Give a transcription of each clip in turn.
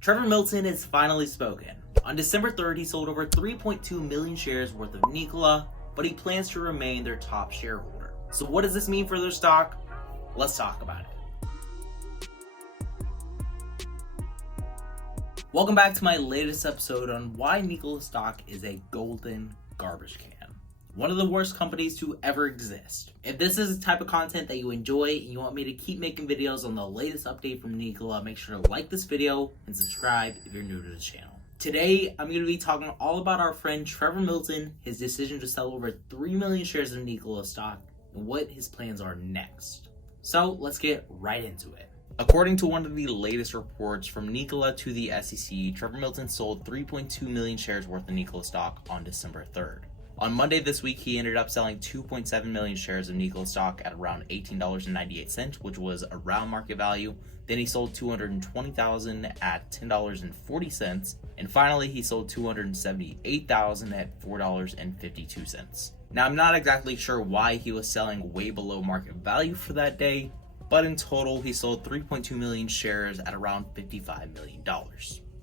Trevor Milton has finally spoken. On December 3rd, he sold over 3.2 million shares worth of Nikola, but he plans to remain their top shareholder. So what does this mean for their stock? Let's talk about it. Welcome back to my latest episode on why Nikola stock is a golden garbage can. One of the worst companies to ever exist. If this is the type of content that you enjoy and you want me to keep making videos on the latest update from Nikola, make sure to like this video and subscribe if you're new to the channel. Today, I'm going to be talking all about our friend Trevor Milton, his decision to sell over 3 million shares of Nikola stock, and what his plans are next. So let's get right into it. According to one of the latest reports from Nikola to the SEC, Trevor Milton sold 3.2 million shares worth of Nikola stock on December 3rd. On Monday this week, he ended up selling 2.7 million shares of Nikola stock at around $18.98, which was around market value. Then he sold 220,000 at $10.40, and finally he sold 278,000 at $4.52. Now, I'm not exactly sure why he was selling way below market value for that day, but in total he sold 3.2 million shares at around $55 million.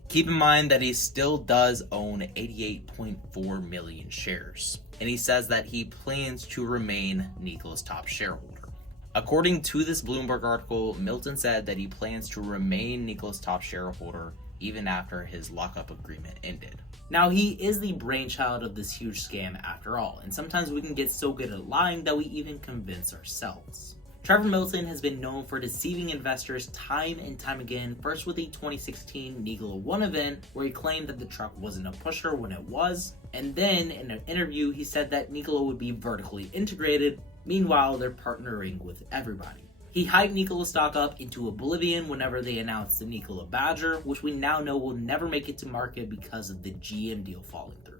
Keep in mind that he still does own 88.4 million shares, and he says that he plans to remain Nikola's top shareholder. According to this Bloomberg article, Milton said that he plans to remain Nikola's top shareholder even after his lockup agreement ended. Now, he is the brainchild of this huge scam after all, and sometimes we can get so good at lying that we even convince ourselves. Trevor Milton has been known for deceiving investors time and time again, first with the 2016 Nikola One event, where he claimed that the truck wasn't a pusher when it was, and then in an interview he said that Nikola would be vertically integrated. Meanwhile, they're partnering with everybody. He hyped Nikola stock up into oblivion whenever they announced the Nikola Badger, which we now know will never make it to market because of the GM deal falling through.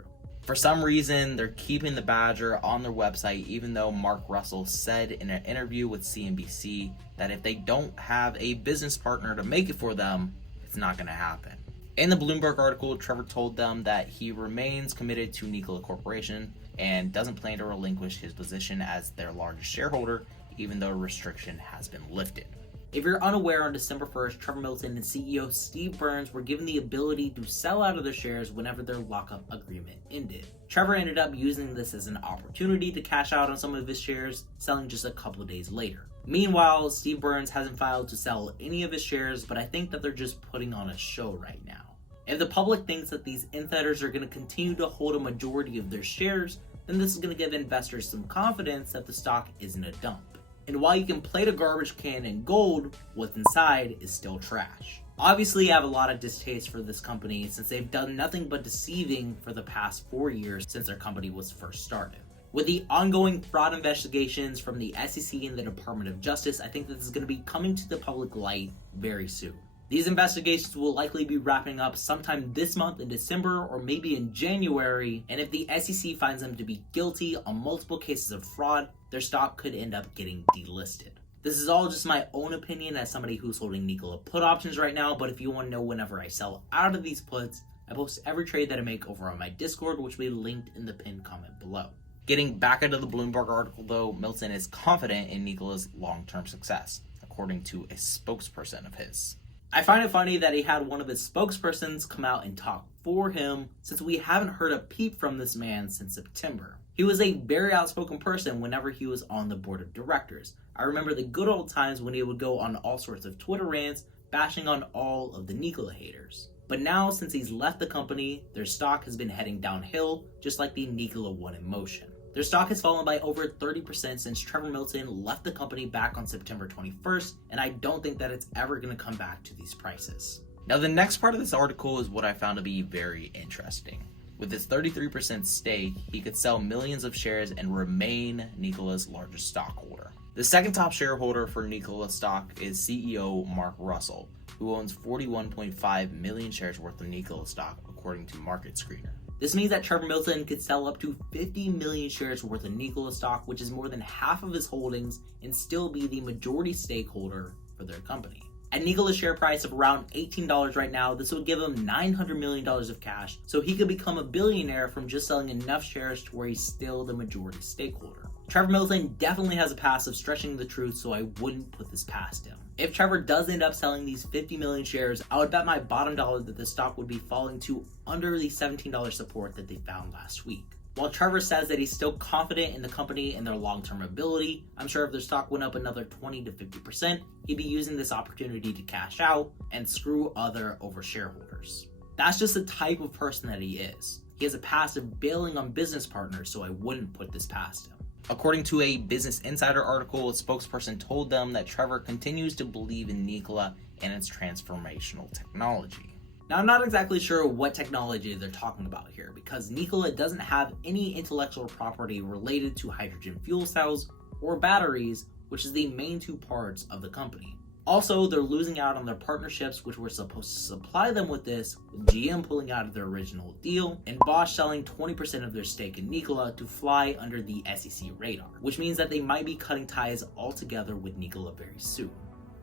For some reason, they're keeping the Badger on their website, even though Mark Russell said in an interview with CNBC that if they don't have a business partner to make it for them, it's not going to happen. In the Bloomberg article, Trevor told them that he remains committed to Nikola Corporation and doesn't plan to relinquish his position as their largest shareholder, even though a restriction has been lifted. If you're unaware, on December 1st, Trevor Milton and CEO Steve Burns were given the ability to sell out of their shares whenever their lockup agreement ended. Trevor ended up using this as an opportunity to cash out on some of his shares, selling just a couple of days later. Meanwhile, Steve Burns hasn't filed to sell any of his shares, but I think that they're just putting on a show right now. If the public thinks that these insiders are going to continue to hold a majority of their shares, then this is going to give investors some confidence that the stock isn't a dump. And while you can play the garbage can in gold, what's inside is still trash. Obviously, I have a lot of distaste for this company since they've done nothing but deceiving for the past 4 years since their company was first started. With the ongoing fraud investigations from the SEC and the Department of Justice, I think that this is going to be coming to the public light very soon. These investigations will likely be wrapping up sometime this month in December or maybe in January, and if the SEC finds them to be guilty on multiple cases of fraud, their stock could end up getting delisted. This is all just my own opinion as somebody who's holding Nikola put options right now, but if you want to know whenever I sell out of these puts, I post every trade that I make over on my Discord, which will be linked in the pinned comment below. Getting back into the Bloomberg article though, Milton is confident in Nikola's long-term success, according to a spokesperson of his. I find it funny that he had one of his spokespersons come out and talk for him, since we haven't heard a peep from this man since September. He was a very outspoken person whenever he was on the board of directors. I remember the good old times when he would go on all sorts of Twitter rants, bashing on all of the Nikola haters. But now, since he's left the company, their stock has been heading downhill, just like the Nikola One in motion. Their stock has fallen by over 30% since Trevor Milton left the company back on September 21st, and I don't think that it's ever going to come back to these prices. Now, the next part of this article is what I found to be very interesting. With his 33% stake, he could sell millions of shares and remain Nikola's largest stockholder. The second top shareholder for Nikola stock is CEO Mark Russell, who owns 41.5 million shares worth of Nikola stock, according to Market Screener. This means that Trevor Milton could sell up to 50 million shares worth of Nikola stock, which is more than half of his holdings, and still be the majority stakeholder for their company. At Nikola's share price of around $18 right now, this would give him $900 million of cash, so he could become a billionaire from just selling enough shares to where he's still the majority stakeholder. Trevor Milton definitely has a past of stretching the truth, so I wouldn't put this past him. If Trevor does end up selling these 50 million shares, I would bet my bottom dollar that the stock would be falling to under the $17 support that they found last week. While Trevor says that he's still confident in the company and their long-term ability, I'm sure if their stock went up another 20 to 50%, he'd be using this opportunity to cash out and screw other over shareholders. That's just the type of person that he is. He has a past of bailing on business partners, so I wouldn't put this past him. According to a Business Insider article, a spokesperson told them that Trevor continues to believe in Nikola and its transformational technology. Now, I'm not exactly sure what technology they're talking about here, because Nikola doesn't have any intellectual property related to hydrogen fuel cells or batteries, which is the main two parts of the company. Also, they're losing out on their partnerships, which were supposed to supply them with this, with GM pulling out of their original deal, and Bosch selling 20% of their stake in Nikola to fly under the SEC radar, which means that they might be cutting ties altogether with Nikola very soon.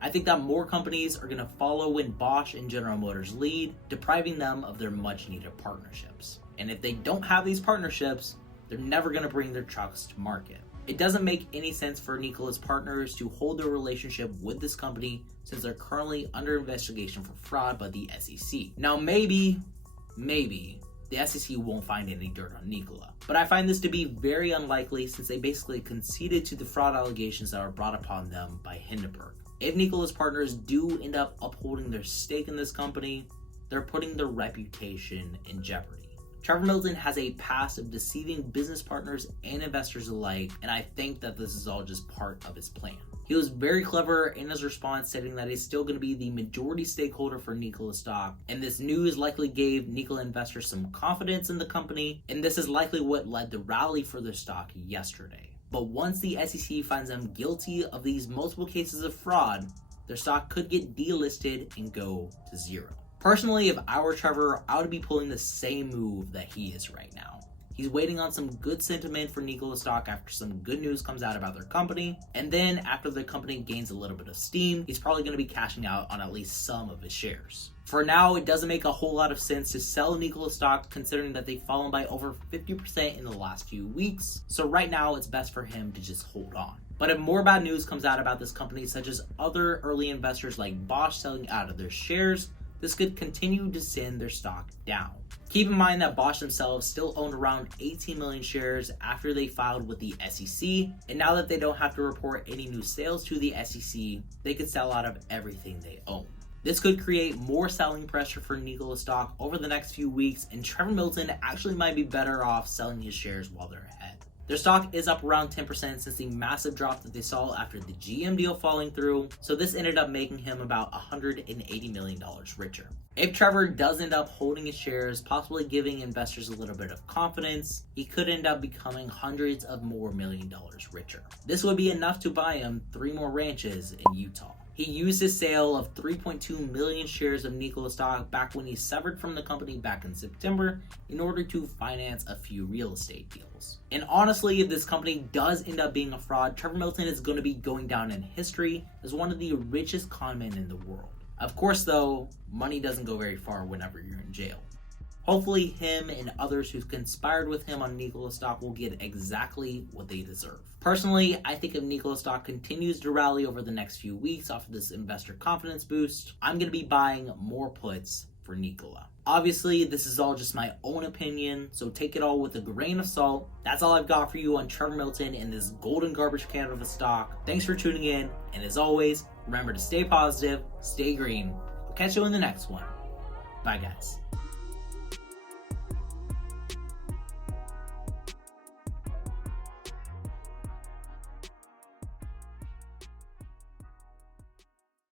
I think that more companies are going to follow in Bosch and General Motors' lead, depriving them of their much-needed partnerships. And if they don't have these partnerships, they're never going to bring their trucks to market. It doesn't make any sense for Nikola's partners to hold their relationship with this company since they're currently under investigation for fraud by the SEC. Now maybe the SEC won't find any dirt on Nikola, but I find this to be very unlikely since they basically conceded to the fraud allegations that were brought upon them by Hindenburg. If Nikola's partners do end up upholding their stake in this company, they're putting their reputation in jeopardy. Trevor Milton has a past of deceiving business partners and investors alike, and I think that this is all just part of his plan. He was very clever in his response, stating that he's still going to be the majority stakeholder for Nikola stock, and this news likely gave Nikola investors some confidence in the company, and this is likely what led the rally for their stock yesterday. But once the SEC finds them guilty of these multiple cases of fraud, their stock could get delisted and go to zero. Personally, if I were Trevor, I would be pulling the same move that he is right now. He's waiting on some good sentiment for Nikola stock after some good news comes out about their company, and then after the company gains a little bit of steam, he's probably going to be cashing out on at least some of his shares. For now, it doesn't make a whole lot of sense to sell Nikola stock considering that they've fallen by over 50% in the last few weeks, so right now it's best for him to just hold on. But if more bad news comes out about this company, such as other early investors like Bosch selling out of their shares, this could continue to send their stock down. Keep in mind that Bosch themselves still owned around 18 million shares after they filed with the SEC, and now that they don't have to report any new sales to the SEC, they could sell out of everything they own. This could create more selling pressure for Nikola stock over the next few weeks, and Trevor Milton actually might be better off selling his shares while they're ahead. Their stock is up around 10% since the massive drop that they saw after the GM deal falling through, so this ended up making him about $180 million richer. If Trevor does end up holding his shares, possibly giving investors a little bit of confidence, he could end up becoming hundreds of more $1 million richer. This would be enough to buy him 3 more ranches in Utah. He used his sale of 3.2 million shares of Nikola stock back when he severed from the company back in September in order to finance a few real estate deals. And honestly, if this company does end up being a fraud, Trevor Milton is going to be going down in history as one of the richest conmen in the world. Of course, though, money doesn't go very far whenever you're in jail. Hopefully, him and others who conspired with him on Nikola stock will get exactly what they deserve. Personally, I think if Nikola stock continues to rally over the next few weeks off of this investor confidence boost, I'm going to be buying more puts for Nikola. Obviously, this is all just my own opinion, so take it all with a grain of salt. That's all I've got for you on Trevor Milton and this golden garbage can of a stock. Thanks for tuning in, and as always, remember to stay positive, stay green. I'll catch you in the next one. Bye, guys.